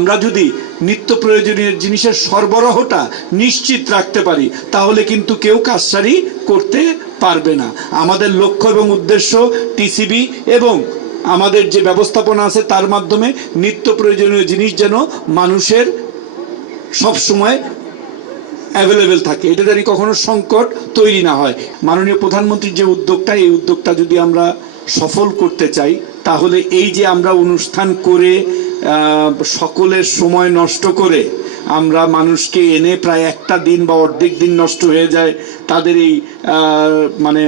আমরা যদি নিত্য প্রয়োজনীয় জিনিসের সরবরাহটা নিশ্চিত রাখতে পারি তাহলে কিন্তু কেউ কারসাজি করতে পারবে না। আমাদের লক্ষ্য এবং উদ্দেশ্য টিসিবি এবং আমাদের যে ব্যবস্থাপনা আছে তার মাধ্যমে নিত্য প্রয়োজনীয় জিনিস যেন মানুষের সব সময় অ্যাভেলেবেল থাকে, এটা জানি কখনো সংকট তৈরি না হয়। মাননীয় প্রধানমন্ত্রীর যে উদ্যোগটা, এই উদ্যোগটা যদি আমরা সফল করতে চাই তাহলে এই যে আমরা অনুষ্ঠান করে সকলের সময় নষ্ট করে আমরা মানুষকে এনে প্রায় একটা দিন বা অর্ধেক দিন নষ্ট হয়ে যায় তাদের এই মানে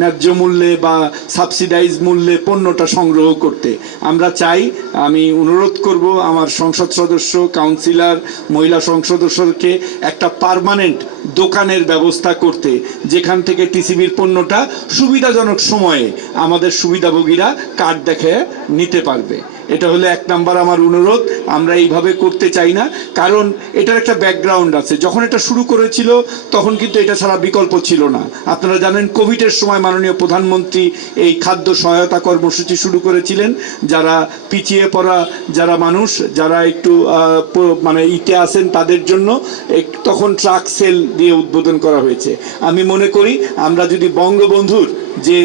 ন্যায্য মূল্যে বা সাবসিডাইজ মূল্যে পণ্যটা সংগ্রহ করতে। আমরা চাই, আমি অনুরোধ করব আমার সংসদ সদস্য, কাউন্সিলর, মহিলা সংসদ সদস্যকে একটা পার্মানেন্ট দোকানের ব্যবস্থা করতে, যেখান থেকে টিসিবির পণ্যটা সুবিধাজনক সময়ে আমাদের সুবিধাভোগীরা কার্ড দেখে নিতে পারবে। এটা হলো এক নাম্বার আমার অনুরোধ। আমরা এইভাবে করতে চাই না, কারণ এটার একটা ব্যাকগ্রাউন্ড আছে। যখন এটা শুরু করেছিল তখন কিন্তু এটা ছাড়া বিকল্প ছিল না। আপনারা জানেন কোভিডের সময় মাননীয় প্রধানমন্ত্রী এই খাদ্য সহায়তা কর্মসূচি শুরু করেছিলেন। যারা পিছিয়ে পড়া যারা মানুষ, যারা একটু মানে ইতে আছেন তাদের জন্য তখন ট্রাক সেল দিয়ে উদ্বোধন করা হয়েছে। আমি মনে করি আমরা যদি বঙ্গবন্ধুর যে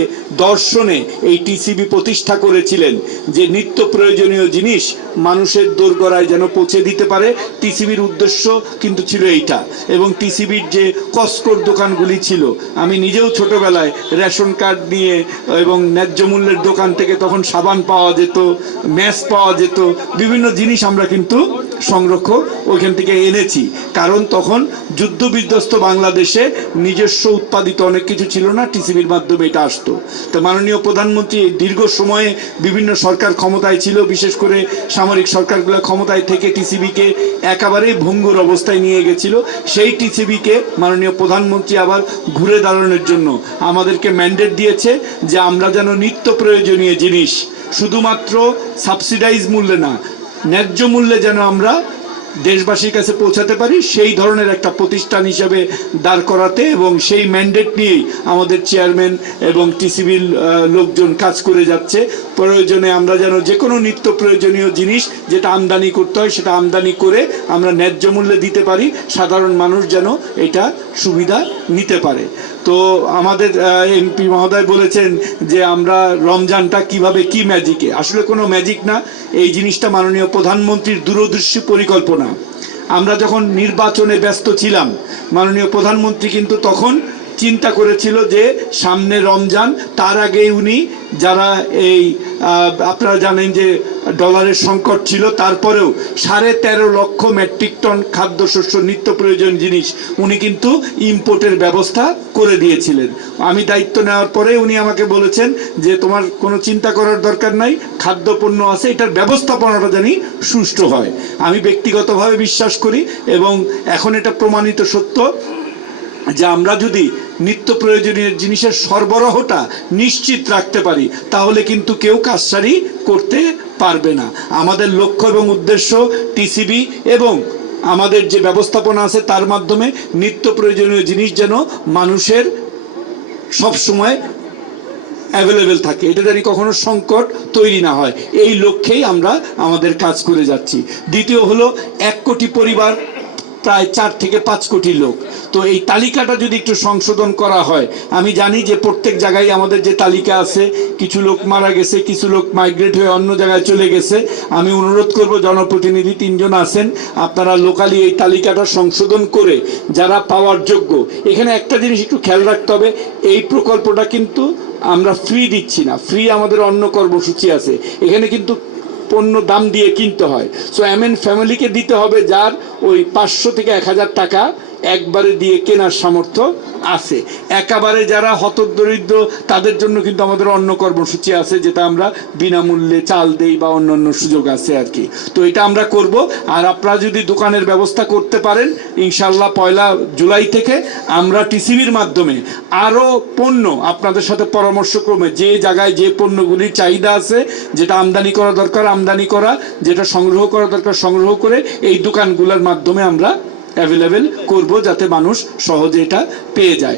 দর্শনে এই টিসিবি প্রতিষ্ঠা করেছিলেন যে নিত্য প্রয়োজনীয় জিনিস মানুষের দোরগোড়ায় যেন পৌঁছে দিতে পারে, টিসিবির উদ্দেশ্য কিন্তু ছিল এইটা। এবং টিসিবির যে কসকোর দোকানগুলি ছিল, আমি নিজেও ছোটবেলায় রেশন কার্ড নিয়ে এবং ন্যায্য মূল্যের দোকান থেকে তখন সাবান পাওয়া যেত, ম্যাচ পাওয়া যেত, বিভিন্ন জিনিস আমরা কিন্তু সংরক্ষণ ওইখান থেকে এনেছি। কারণ তখন যুদ্ধ বিধ্বস্ত বাংলাদেশে নিজস্ব উৎপাদিত অনেক কিছু ছিল না, টিসিবির মাধ্যমে এটা আসতো। তো মাননীয় প্রধানমন্ত্রী দীর্ঘ সময়ে বিভিন্ন সরকার ক্ষমতায় ছিল, বিশেষ করে সামরিক সরকারগুলো ক্ষমতায় থেকে টিসিবিকে একেবারেই ভঙ্গুর অবস্থায় নিয়ে গেছিল। সেই টিসিবিকে মাননীয় প্রধানমন্ত্রী আবার ঘুরে দাঁড়ানোর জন্য আমাদেরকে ম্যান্ডেট দিয়েছে যে আমরা যেন নিত্য প্রয়োজনীয় জিনিস শুধুমাত্র সাবসিডাইজ মূল্যে না, ন্যায্য মূল্যে যেন আমরা দেশবাসীর কাছে পৌঁছাতে পারি, সেই ধরনের একটা প্রতিষ্ঠান হিসেবে দাঁড় করাতে এবং সেই ম্যান্ডেট নিয়েই আমাদের চেয়ারম্যান এবং টিসিবির লোকজন কাজ করে যাচ্ছে। প্রয়োজনে আমরা যেন যে কোনো নিত্য প্রয়োজনীয় জিনিস যেটা আমদানি করতে হয় সেটা আমদানি করে আমরা ন্যায্য মূল্যে দিতে পারি, সাধারণ মানুষ যেন এটা সুবিধা নিতে পারে। তো আমাদের এমপি মহোদয় বলেছেন যে আমরা রমজানটা কিভাবে, কি ম্যাজিকে, আসলে কোনো ম্যাজিক না, এই জিনিসটা মাননীয় প্রধানমন্ত্রীর দূরদর্শী পরিকল্পনা। আমরা যখন নির্বাচনে ব্যস্ত ছিলাম, মাননীয় প্রধানমন্ত্রী কিন্তু তখন চিন্তা করেছিল যে সামনে রমজান, তার আগেই উনি যারা এই আপনারা জানেন যে ডলারের সংকট ছিল, তারপরেও 13.5 লক্ষ মেট্রিক টন খাদ্যশস্য নিত্য প্রয়োজন জিনিস উনি কিন্তু ইম্পোর্টের ব্যবস্থা করে দিয়েছিলেন। আমি দায়িত্ব নেওয়ার পরে উনি আমাকে বলেছেন যে তোমার কোনো চিন্তা করার দরকার নাই, খাদ্যপণ্য আছে, এটার ব্যবস্থাপনাটা জানি সুষ্ঠু হয়। আমি ব্যক্তিগতভাবে বিশ্বাস করি এবং এখন এটা প্রমাণিত সত্য যে আমরা যদি নিত্য প্রয়োজনীয় জিনিসের সরবরাহটা নিশ্চিত রাখতে পারি তাহলে কিন্তু কেউ কারসাজি করতে পারবে না। আমাদের লক্ষ্য এবং উদ্দেশ্য টিসিবি এবং আমাদের যে ব্যবস্থাপনা আছে তার মাধ্যমে নিত্য প্রয়োজনীয় জিনিস যেন মানুষের সব সময় অ্যাভেলেবেল থাকে, এটা জানি কখনো সংকট তৈরি না হয়, এই লক্ষ্যেই আমরা আমাদের কাজ করে যাচ্ছি। দ্বিতীয় হলো 1 কোটি পরিবার, প্রায় 4 থেকে 5 কোটি লোক। তো এই তালিকাটা যদি একটু সংশোধন করা হয়, আমি জানি যে প্রত্যেক জায়গায় আমাদের যে তালিকা আছে, কিছু লোক মারা গেছে, কিছু লোক মাইগ্রেট হয়ে অন্য জায়গায় চলে গেছে। আমি অনুরোধ করব, জনপ্রতিনিধি 3 জন আছেন, আপনারা লোকালি এই তালিকাটা সংশোধন করে যারা পাওয়ার যোগ্য। এখানে একটা জিনিস একটু খেয়াল রাখতে হবে, এই প্রকল্পটা কিন্তু আমরা ফ্রি দিচ্ছি না, ফ্রি আমাদের অন্য কর্মসূচি আছে, এখানে কিন্তু পণ্য দাম দিয়ে কিনতে হয়। সো এমএন ফ্যামিলিকে দিতে হবে যার ওই 500 থেকে 1000 টাকা একবারে দিয়ে কেনার সামর্থ্য আছে। একেবারে যারা হতদরিদ্র তাদের জন্য কিন্তু আমাদের অন্য কর্মসূচি আছে, যেটা আমরা বিনামূল্যে চাল দেই বা অন্যান্য সুযোগ আছে আর কি। তো এটা আমরা করব। আর আপনারা যদি দোকানের ব্যবস্থা করতে পারেন, ইনশাল্লাহ 1 জুলাই থেকে আমরা টিসিবির মাধ্যমে আরও পণ্য আপনাদের সাথে পরামর্শক্রমে যে জায়গায় যে পণ্যগুলির চাহিদা আছে, যেটা আমদানি করা দরকার আমদানি করা, যেটা সংগ্রহ করা দরকার সংগ্রহ করে এই দোকানগুলোর মাধ্যমে আমরা অ্যাভেলেবেল করব, যাতে মানুষ সহজে এটা পেয়ে যায়।